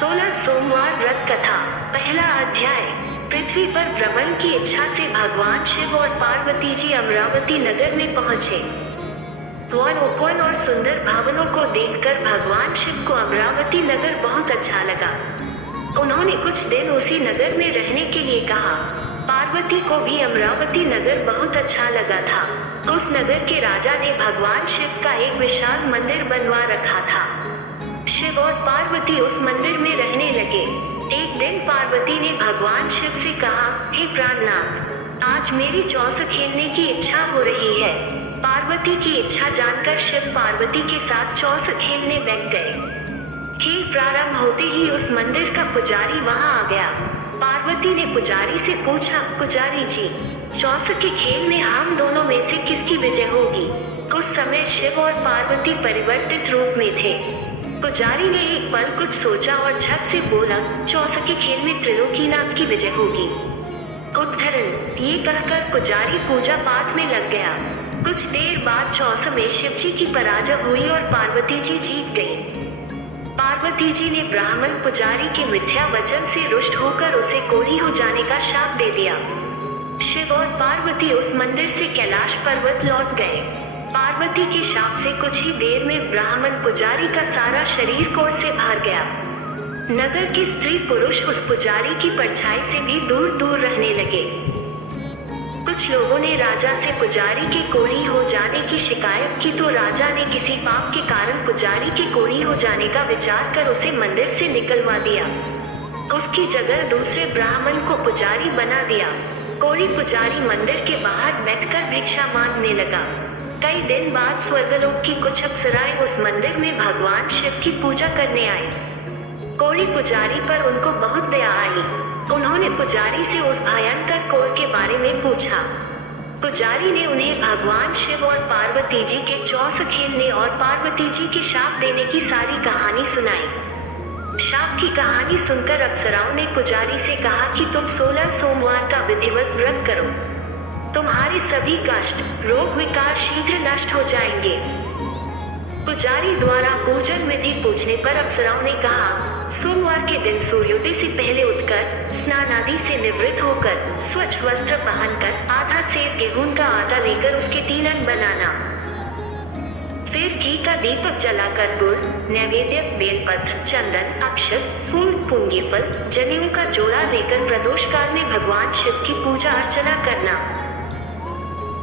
16 सोमवार व्रत कथा। पहला अध्याय। पृथ्वी पर भ्रमण की इच्छा से भगवान शिव और पार्वती जी अमरावती नगर में पहुँचे। वन और सुंदर भवनों को देखकर भगवान शिव को अमरावती नगर बहुत अच्छा लगा। उन्होंने कुछ दिन उसी नगर में रहने के लिए कहा। पार्वती को भी अमरावती नगर बहुत अच्छा लगा था। उस नगर के राजा ने भगवान शिव का एक विशाल मंदिर बनवा रखा था। शिव और पार्वती उस मंदिर में रहने लगे। एक दिन पार्वती ने भगवान शिव से कहा, हे प्राणनाथ, आज मेरी चौस खेलने की इच्छा हो रही है। पार्वती की इच्छा जानकर शिव पार्वती के साथ चौस खेलने बैठ गए। खेल प्रारंभ होते ही उस मंदिर का पुजारी वहां आ गया। पार्वती ने पुजारी से पूछा, पुजारी जी, चौस के खेल में हम दोनों में से किसकी विजय होगी? उस समय शिव और पार्वती परिवर्तित रूप में थे। पुजारी ने एक पल कुछ सोचा और झट से बोला, चौस के खेल में त्रिलोकीनाथ की विजय होगी। उद्धरण। ये कहकर पुजारी पूजा पाठ में लग गया। कुछ देर बाद चौस में शिव जी की पराजय हुई और पार्वती जी जीत गईं। पार्वती जी ने ब्राह्मण पुजारी के मिथ्या वचन से रुष्ट होकर उसे कोढ़ी हो जाने का शाप दे दिया। शिव और पार्वती उस मंदिर से कैलाश पर्वत लौट गए। पार्वती के शाप से कुछ ही देर में ब्राह्मण पुजारी का सारा शरीर कोढ़ से भर गया। नगर के स्त्री पुरुष उस पुजारी की परछाई से भी दूर दूर रहने लगे। कुछ लोगों ने राजा से पुजारी के कोढ़ी हो जाने की शिकायत की तो राजा ने किसी पाप के कारण पुजारी के कोढ़ी हो जाने का विचार कर उसे मंदिर से निकलवा दिया। उसकी जगह दूसरे ब्राह्मण को पुजारी बना दिया। कोढ़ी पुजारी मंदिर के बाहर बैठकर भिक्षा मांगने लगा। कई दिन बाद स्वर्गलोक की कुछ अप्सराएं उस मंदिर में भगवान शिव की पूजा करने आई। कोढ़ी पुजारी पर उनको बहुत दया आई। उन्होंने पुजारी से उस भयंकर कोढ़ के बारे में पूछा। पुजारी ने उन्हें भगवान शिव और पार्वती जी के चौस खेलने और पार्वती जी के शाप देने की सारी कहानी सुनाई। शाप की कहानी सुनकर अप्सराओं ने पुजारी से कहा कि तुम 16 सोमवार का विधिवत व्रत करो। तुम्हारे सभी कष्ट, रोग, विकार शीघ्र नष्ट हो जाएंगे। पुजारी द्वारा पूजन विधि पूछने पर अप्सराओं ने कहा, सोमवार के दिन सूर्योदय से पहले उठकर स्नान आदि से निवृत्त होकर स्वच्छ वस्त्र पहनकर आधा सेर गेहूं का आटा लेकर उसके 3 अंग बनाना। फिर घी का दीपक जलाकर गुड़, नैवेद्य, बेलपत्र, चंदन, अक्षत, फूल, पुंगी फल, जनेऊ का जोड़ा लेकर प्रदोष काल में भगवान शिव की पूजा अर्चना करना।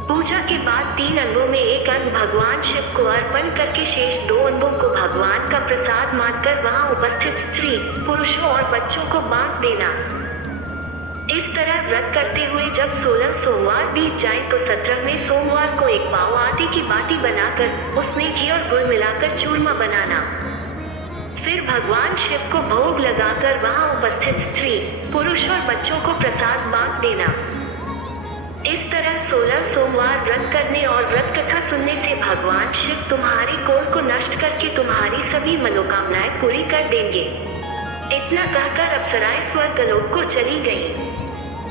पूजा के बाद 3 अंगों में एक अंग भगवान शिव को अर्पण करके शेष 2 अंगों को भगवान का प्रसाद मानकर वहां उपस्थित स्त्री, पुरुषों और बच्चों को बांट देना। इस तरह व्रत करते हुए जब 16 सोमवार बीत जाए तो 17वें सोमवार को 1 पाव आटे की बाटी बनाकर उसमें घी और गुड़ मिलाकर चूरमा बनाना। फिर भगवान शिव को भोग लगाकर वहां उपस्थित स्त्री, पुरुष और बच्चों को प्रसाद बांट देना। इस तरह 16 सोमवार व्रत करने और व्रत कथा सुनने से भगवान शिव तुम्हारे कोढ़ को नष्ट करके तुम्हारी सभी मनोकामनाएं पूरी कर देंगे। इतना कहकर अप्सराएं स्वर्गलोक को चली गईं।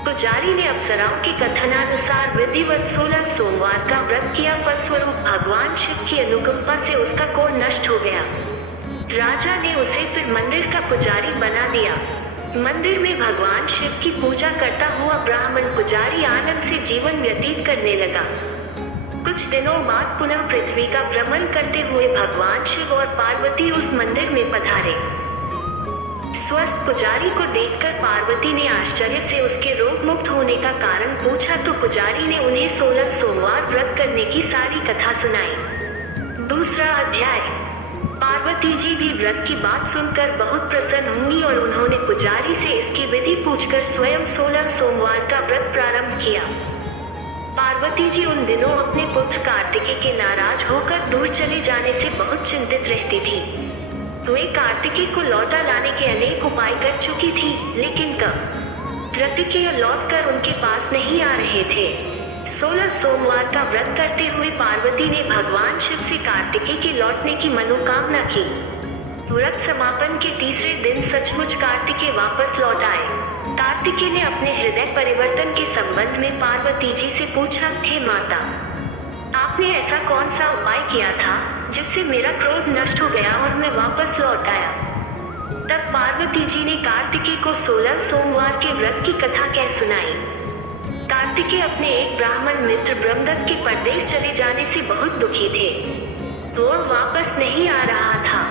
पुजारी ने अप्सराओं के कथनानुसार विधिवत 16 सोमवार का व्रत किया। फलस्वरूप भगवान शिव की अनुकंपा से उसका कोढ़ नष्ट हो गया। राजा ने उसे फिर मंदिर का पुजारी बना दिया। मंदिर में भगवान शिव की पूजा करता हुआ ब्राह्मण पुजारी आनंद से जीवन व्यतीत करने लगा। कुछ दिनों बाद पुनः पृथ्वी का भ्रमण करते हुए भगवान शिव और पार्वती उस मंदिर में पधारे। स्वस्थ पुजारी को देखकर पार्वती ने आश्चर्य से उसके रोग मुक्त होने का कारण पूछा तो पुजारी ने उन्हें 16 सोमवार व्रत करने की सारी कथा सुनाई। दूसरा अध्याय। पार्वती जी भी व्रत की बात सुनकर बहुत प्रसन्न हुई और उन्होंने पुजारी से इसकी विधि पूछकर स्वयं 16 सोमवार का व्रत प्रारंभ किया। पार्वती जी उन दिनों अपने पुत्र कार्तिकेय के नाराज होकर दूर चले जाने से बहुत चिंतित रहती थी। वे कार्तिकेय को लौटा लाने के अनेक उपाय कर चुकी थी, लेकिन कार्तिकेय लौटकर उनके पास नहीं आ रहे थे। 16 सोमवार का व्रत करते हुए पार्वती ने भगवान शिव से कार्तिकेय के लौटने की मनोकामना की। व्रत समापन के तीसरे दिन सचमुच कार्तिकेय वापस लौट आए। कार्तिकेय ने अपने हृदय परिवर्तन के संबंध में पार्वती जी से पूछा, हे माता, आपने ऐसा कौन सा उपाय किया था जिससे मेरा क्रोध नष्ट हो गया और मैं वापस लौट आया? तब पार्वती जी ने कार्तिकेय को 16 सोमवार के व्रत की कथा कह सुनाई। कार्तिकेय अपने एक ब्राह्मण मित्र ब्रह्मदत्त के परदेश चले जाने से बहुत दुखी थे। वो वापस नहीं आ रहा था।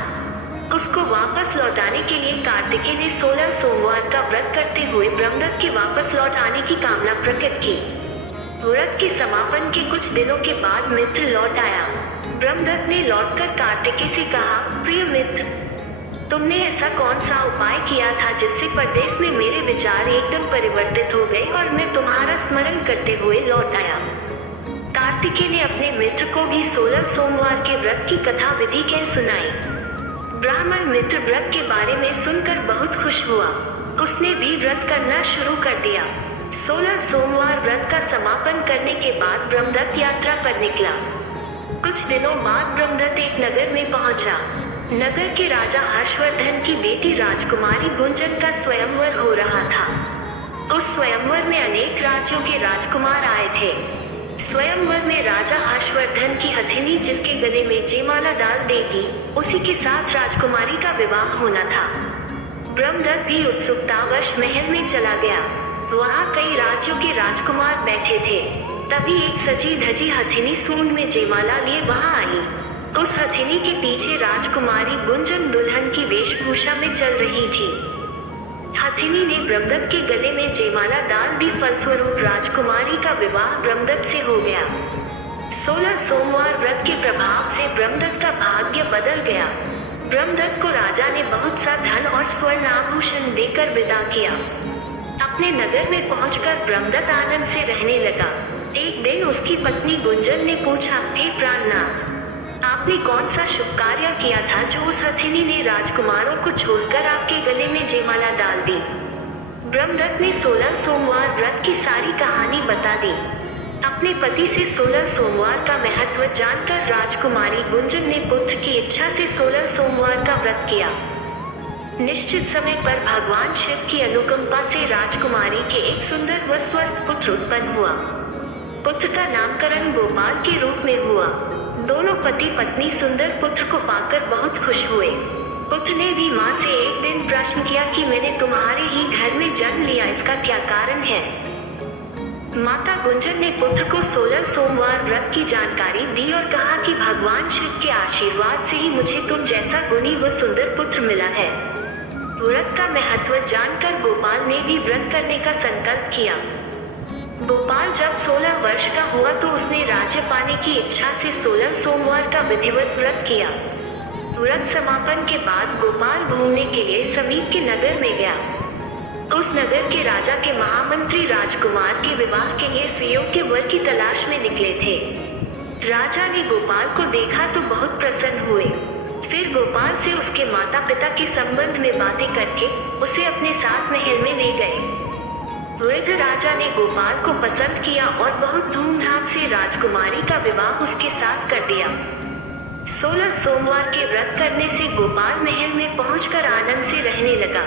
उसको वापस लौटाने के लिए कार्तिकेय ने 16 सोमवार का व्रत करते हुए ब्रह्मदत्त के वापस लौट आने की कामना प्रकट की। व्रत के समापन के कुछ दिनों के बाद मित्र लौट आया। ब्रह्मदत्त ने लौटकर कार्तिकेय से कहा, प्रिय मित्र, तुमने ऐसा कौन सा उपाय किया था जिससे परदेश में मेरे विचार एकदम परिवर्तित हो गए और मैं तुम्हारा स्मरण करते हुए लौट आया। कार्तिकेय ने अपने मित्र को भी 16 सोमवार के व्रत की कथा विधि कह सुनाई। ब्राह्मण मित्र व्रत के बारे में सुनकर बहुत खुश हुआ। उसने भी व्रत करना शुरू कर दिया। 16 सोमवार व्रत का समापन करने के बाद ब्रह्मदत्त यात्रा पर निकला। कुछ दिनों बाद ब्रह्मदत्त एक नगर में पहुंचा। नगर के राजा हर्षवर्धन की बेटी राजकुमारी गुंजन का स्वयंवर हो रहा था। उस स्वयंवर में अनेक राज्यों के राजकुमार आए थे। स्वयंवर में राजा हर्षवर्धन की हथिनी जिसके गले में जयमाला डाल देगी, उसी के साथ राजकुमारी का विवाह होना था। ब्रह्मदत्त भी उत्सुकतावश महल में चला गया। वहाँ कई राज्यों के राजकुमार बैठे थे। तभी एक सजी धजी हथिनी सूंड में जयमाला लिए वहाँ आई। उस हथिनी के पीछे राजकुमारी गुंजन दुल्हन की वेशभूषा में चल रही थी। हथिनी ने ब्रह्मदत्त के गले में जयमाला डाल दी। फलस्वरूप राजकुमारी का विवाह ब्रह्मदत्त से हो गया। 16 सोमवार व्रत के प्रभाव से ब्रह्मदत्त का भाग्य बदल गया। ब्रह्मदत्त को राजा ने बहुत सा धन और स्वर्ण आभूषण देकर विदा किया। अपने नगर में पहुंचकर ब्रह्मदत्त आनंद से रहने लगा। एक दिन उसकी पत्नी गुंजन ने पूछा, हे प्राणनाथ, आपने कौन सा शुभ कार्य किया था जो उस हथिनी ने राजकुमारों को छोड़कर आपके गले में जयमाला डाल दी? ब्रह्मदत्त ने 16 सोमवार व्रत की सारी कहानी बता दी। अपने पति से 16 सोमवार का महत्व जानकर राजकुमारी गुंजन ने पुत्र की इच्छा से 16 सोमवार का व्रत किया। निश्चित समय पर भगवान शिव की अनुकंपा से राजकुमारी के एक सुंदर व स्वस्थ पुत्र उत्पन्न हुआ। पुत्र का नामकरण गोपाल के रूप में हुआ। दोनों पति पत्नी सुंदर पुत्र को पाकर बहुत खुश हुए। पुत्र ने भी माँ से एक दिन प्रश्न किया कि मैंने तुम्हारे ही घर में जन्म लिया, इसका क्या कारण है? माता गुंजन ने पुत्र को 16 सोमवार व्रत की जानकारी दी और कहा कि भगवान शिव के आशीर्वाद से ही मुझे तुम जैसा गुणी व सुंदर पुत्र मिला है। व्रत का महत्व जानकर गोपाल ने भी व्रत करने का संकल्प किया। गोपाल जब 16 वर्ष का हुआ तो उसने राज्य पाने की इच्छा से 16 सोमवार का विधिवत व्रत किया। व्रत समापन के बाद गोपाल घूमने के लिए समीप के नगर में गया। उस नगर के राजा के महामंत्री राजकुमार के विवाह के लिए सुयोग्य वर की तलाश में निकले थे। राजा ने गोपाल को देखा तो बहुत प्रसन्न हुए। फिर गोपाल से उसके माता पिता के संबंध में बातें करके उसे अपने साथ महल में ले गए। वृद्ध राजा ने गोपाल को पसंद किया और बहुत धूमधाम से राजकुमारी का विवाह उसके साथ कर दिया। 16 सोमवार के व्रत करने से गोपाल महल में पहुंचकर आनंद से रहने लगा।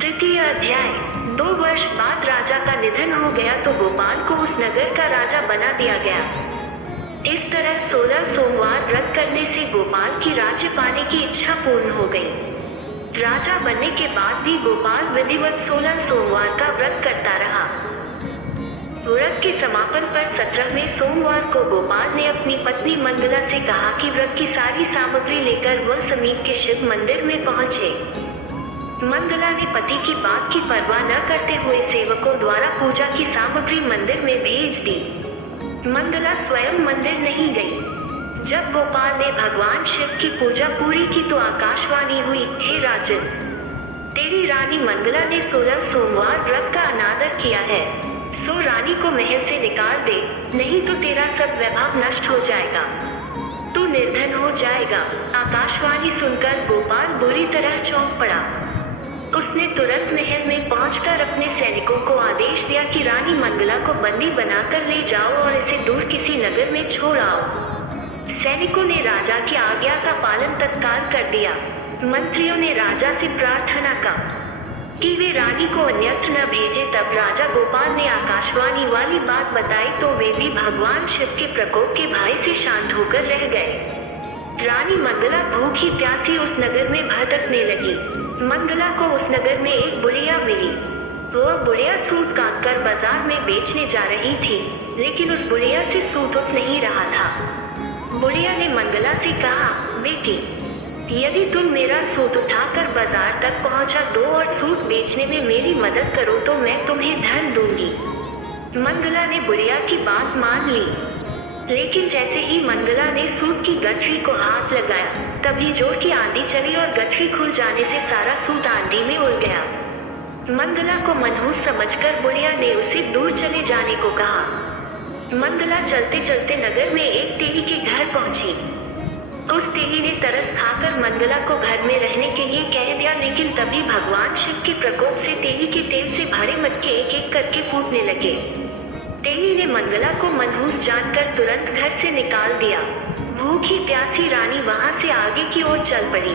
तृतीय अध्याय। 2 वर्ष बाद राजा का निधन हो गया तो गोपाल को उस नगर का राजा बना दिया गया। इस तरह 16 सोमवार व्रत करने से गोपाल की राज्य पाने की इच्छा पूर्ण हो गई। राजा बनने के बाद भी गोपाल विधिवत 16 सोमवार का व्रत करता रहा। व्रत के समापन पर 17वें सोमवार को गोपाल ने अपनी पत्नी मंगला से कहा कि व्रत की सारी सामग्री लेकर वह समीप के शिव मंदिर में पहुंचे। मंगला ने पति की बात की परवाह न करते हुए सेवकों द्वारा पूजा की सामग्री मंदिर में भेज दी। मंगला स्वयं मंदिर नहीं गई। जब गोपाल ने भगवान शिव की पूजा पूरी की तो आकाशवाणी हुई, हे राजन, तेरी रानी मंगला ने 16 सोमवार व्रत का अनादर किया है, सो रानी को महल से निकाल दे, नहीं तो तेरा सब वैभव नष्ट हो जाएगा, तू निर्धन हो जाएगा। आकाशवाणी सुनकर गोपाल बुरी तरह चौंक पड़ा। उसने तुरंत महल में पहुंचकर अपने सैनिकों को आदेश दिया कि रानी मंगला को बंदी बनाकर ले जाओ और इसे दूर किसी नगर में छोड़ आओ। सैनिकों ने राजा की आज्ञा का पालन तत्काल कर दिया। मंत्रियों ने राजा से प्रार्थना का कि वे रानी को अन्यत्र न भेजे। तब राजा गोपाल ने आकाशवाणी वाली बात बताई तो वे भी भगवान शिव के प्रकोप के भय से शांत होकर रह गए। रानी मंगला भूखी प्यासी उस नगर में भटकने लगी। मंगला को उस नगर में एक बुढ़िया मिली। वह बुढ़िया सूत काट कर बाजार में बेचने जा रही थी, लेकिन उस बुढ़िया से सूत उठ नहीं रहा था। बुढ़िया ने मंगला से कहा, बेटी, यदि तुम मेरा सूत उठाकर बाजार तक पहुंचा दो और सूत बेचने में मेरी मदद करो तो मैं तुम्हें धन दूंगी। मंगला ने बुढ़िया की बात मान ली, लेकिन जैसे ही मंगला ने सूत की गठरी को हाथ लगाया, तभी जोर की आंधी चली और गठरी खुल जाने से सारा सूत आंधी में उड़ गया। मंगला को मनहूस समझकर बुढ़िया ने उसे दूर चले जाने को कहा। मंगला चलते चलते नगर में एक तेली के घर पहुंची। उस तेली ने तरस खाकर मंगला को घर में रहने के लिए कह दिया, लेकिन तभी भगवान शिव के प्रकोप से तेली के तेल से भरे मटके एक एक करके फूटने लगे। तेली ने मंगला को मनहूस जानकर तुरंत घर से निकाल दिया। भूखी प्यासी रानी वहां से आगे की ओर चल पड़ी।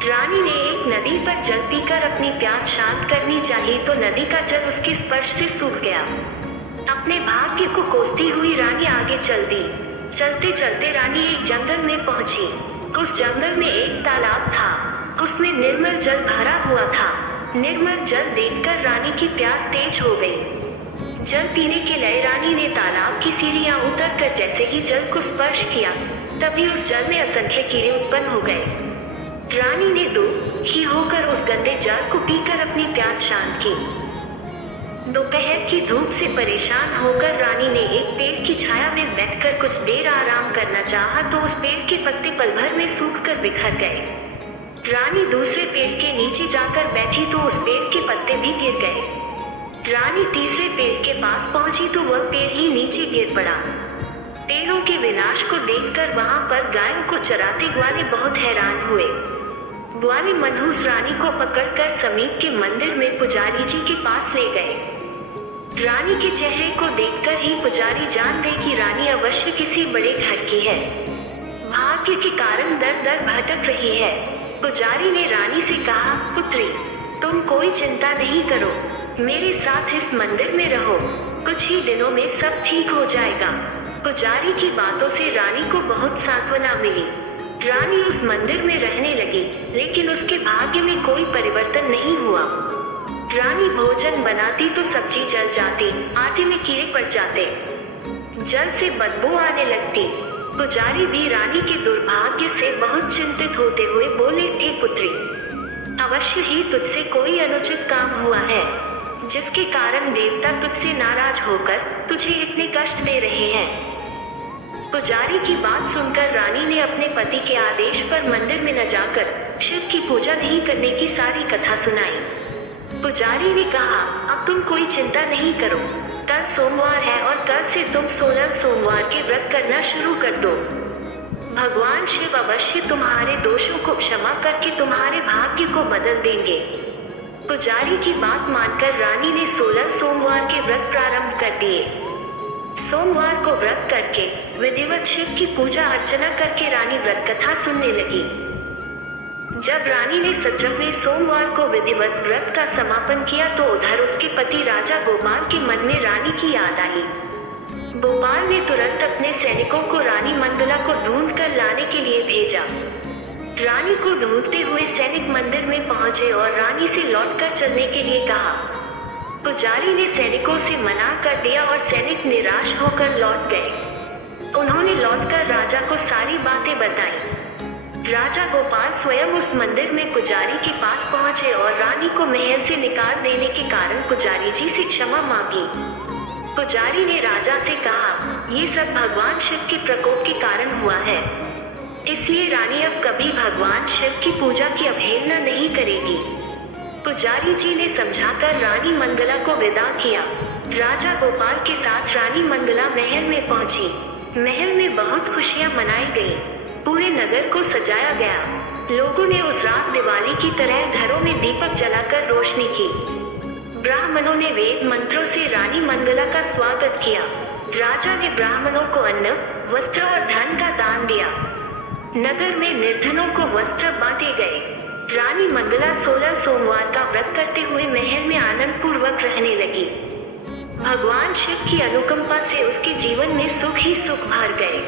रानी ने एक नदी पर जल पीकर अपनी प्यास शांत करनी चाहिए तो नदी का जल उसके स्पर्श से सूख गया। अपने भाग्य को कोसती हुई रानी आगे चल दी। चलते चलते रानी एक जंगल में पहुंची। उस जंगल में एक तालाब था, उसमें निर्मल जल भरा हुआ था। निर्मल जल देखकर रानी की प्यास तेज हो गई। जल पीने के लिए रानी ने तालाब की सीढ़ियां उतरकर जैसे ही जल को स्पर्श किया, तभी उस जल में असंख्य कीड़े उत्पन्न हो गए। रानी ने दुखी होकर उस गंदे जल को पीकर अपनी प्यास शांत की। दोपहर की धूप से परेशान होकर रानी ने एक पेड़ की छाया में बैठकर कुछ देर आराम करना चाहा तो उस पेड़ के पत्ते पल भर में सूखकर बिखर गए। रानी दूसरे पेड़ के नीचे जाकर बैठी तो उस पेड़ के पत्ते भी गिर गए। रानी तीसरे पेड़ के पास पहुंची तो वह पेड़ ही नीचे गिर पड़ा। पेड़ों के विनाश को देखकर वहां पर गायों को चराते ग्वाले बहुत हैरान हुए। ग्वाले मनहूस रानी को पकड़कर समीप के मंदिर में पुजारी जी के पास ले गए। रानी के चेहरे को देखकर ही पुजारी जान गए कि रानी अवश्य किसी बड़े घर की है। भाग्य के कारण दर दर भटक रही है। पुजारी ने रानी से कहा, पुत्री, तुम कोई चिंता नहीं करो, मेरे साथ इस मंदिर में रहो, कुछ ही दिनों में सब ठीक हो जाएगा। पुजारी की बातों से रानी को बहुत सांत्वना मिली। रानी उस मंदिर में रहने लगी, लेकिन उसके भाग्य में कोई परिवर्तन नहीं हुआ। रानी भोजन बनाती तो सब्जी जल जाती, आटे में कीड़े पड़ जाते, जल से बदबू आने लगती। पुजारी भी रानी के दुर्भाग्य से बहुत चिंतित होते हुए बोले, हे पुत्री, अवश्य ही तुझसे कोई अनुचित काम हुआ है, जिसके कारण देवता तुझसे नाराज होकर तुझे इतने कष्ट दे रहे हैं। पुजारी की बात सुनकर रानी ने अपने पति के आदेश पर मंदिर में न जाकर शिव की पूजा नहीं करने की सारी कथा सुनाई। पुजारी ने कहा, अब तुम कोई चिंता नहीं करो, कल सोमवार है और कल से तुम 16 सोमवार के व्रत करना शुरू कर दो। भगवान शिव अवश्य तुम्हारे दोषों को क्षमा करके तुम्हारे भाग्य को बदल देंगे। पुजारी की बात मानकर रानी ने 16 सोमवार के व्रत प्रारंभ कर दिए। सोमवार को व्रत करके विधिवत शिव की पूजा अर्चना करके रानी व्रत कथा सुनने लगी। जब रानी ने 17वें सोमवार को विधिवत व्रत का समापन किया तो उधर उसके पति राजा गोपाल के मन में रानी की याद आई। गोपाल ने तुरंत अपने सैनिकों को रानी मंगला को ढूंढ कर लाने के लिए भेजा। रानी को ढूंढते हुए सैनिक मंदिर में पहुंचे और रानी से लौटकर चलने के लिए कहा। पुजारी ने सैनिकों से मना कर दिया और सैनिक निराश होकर लौट गए। उन्होंने लौटकर राजा को सारी बातें बताई। राजा गोपाल स्वयं उस मंदिर में पुजारी के पास पहुंचे और रानी को महल से निकाल देने के कारण पुजारी जी से क्षमा मांगी। पुजारी ने राजा से कहा, ये सब भगवान शिव के प्रकोप के कारण हुआ है, इसलिए रानी अब कभी भगवान शिव की पूजा की अवहेलना नहीं करेगी। पुजारी जी ने समझाकर रानी मंगला को विदा किया। राजा गोपाल के साथ रानी मंगला महल में पहुंची। महल में बहुत खुशियां मनाई गई। पूरे नगर को सजाया गया। लोगों ने उस रात दिवाली की तरह घरों में दीपक जलाकर रोशनी की। ब्राह्मणों ने वेद मंत्रों से रानी मंगला का स्वागत किया। राजा ने ब्राह्मणों को अन्न, वस्त्र और धन का दान दिया। नगर में निर्धनों को वस्त्र बांटे गए। रानी मंगला 16 सोमवार का व्रत करते हुए महल में आनंद पूर्वक रहने लगी। भगवान शिव की अनुकंपा से उसके जीवन में सुख ही सुख भर गए।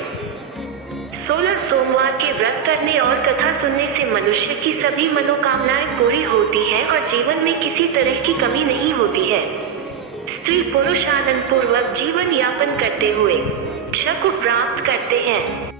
16 सोमवार के व्रत करने और कथा सुनने से मनुष्य की सभी मनोकामनाएं पूरी होती हैं और जीवन में किसी तरह की कमी नहीं होती है। स्त्री पुरुष आनंद पूर्वक जीवन यापन करते हुए मोक्ष को प्राप्त करते हैं।